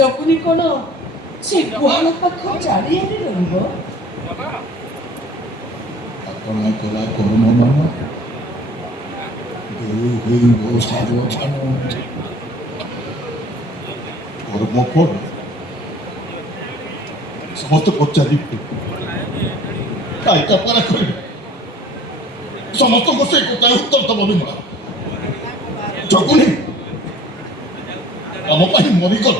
যখনই কোনো সে গুহাল পাখ চারিয়ারে রইব ଆପଣ କଲା କର୍ମ ମାନ କର୍ମ କର ସମସ୍ତେ ପଚାରିବେ କାଇ କାପାରା କରିବେ ସମସ୍ତଙ୍କୁ ସେ କଥା ଉତ୍ତର ଦେବ ବିମଳା ଜଗୁନି ଆମ ପାଇଁ ମରିଗଲ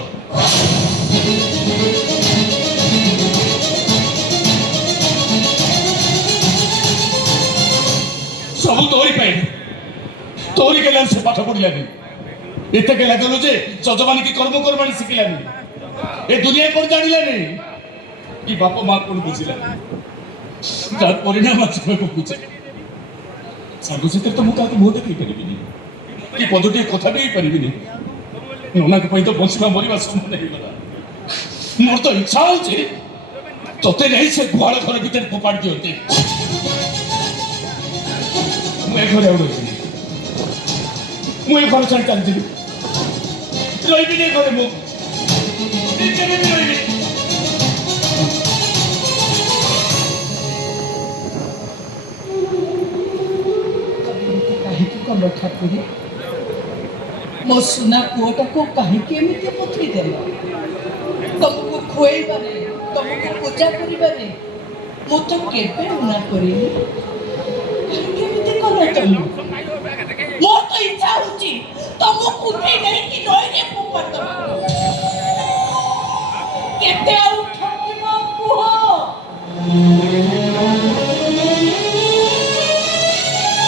सब तोरी पे तोरी के लान से पाठ पढ़िलानी एते के लागलो जे जजमानी की कर्म कर्मानी सिखिलानी ए दुनिया पर जानिलानी कि बाप मां कोन बुझिला तार परिणाम आछे को बुझे सागु से तो मुका के मोटे की परिबिनी कि पदटी कथा भी परिबिनी नोना के पई तो बंचवा मरिवा समान नहीं गला मोर तो इच्छा हो जे तोते नहीं से गुहाल घर भीतर फोपाड़ दियते मैं घरे उड़ोছি ମୁଁ ଏ ଘର ଛାଡ଼ି ଚାଲିଯିବି ରହିବିନି ଘରେ ମୁଁ କେବେ ବି ରହିବି କାହିଁକି କଲ ଠାକୁରୀ ମୋ ସୁନା ପୁଅଟାକୁ କାହିଁକି ଏମିତି ପଥେଇ ଦେଲ ତମକୁ ଖୁଆଇବାରେ ତମକୁ ପୂଜା କରିବାରେ ମୁଁ ତ କେବେ ଉଣା କରିନି କାହିଁକି ଏମିତି କଲ ତମେ मोर तो इच्छा होची तुमको उठे नहीं कि नई रे पोपट केते आउ ठकी मो कुहो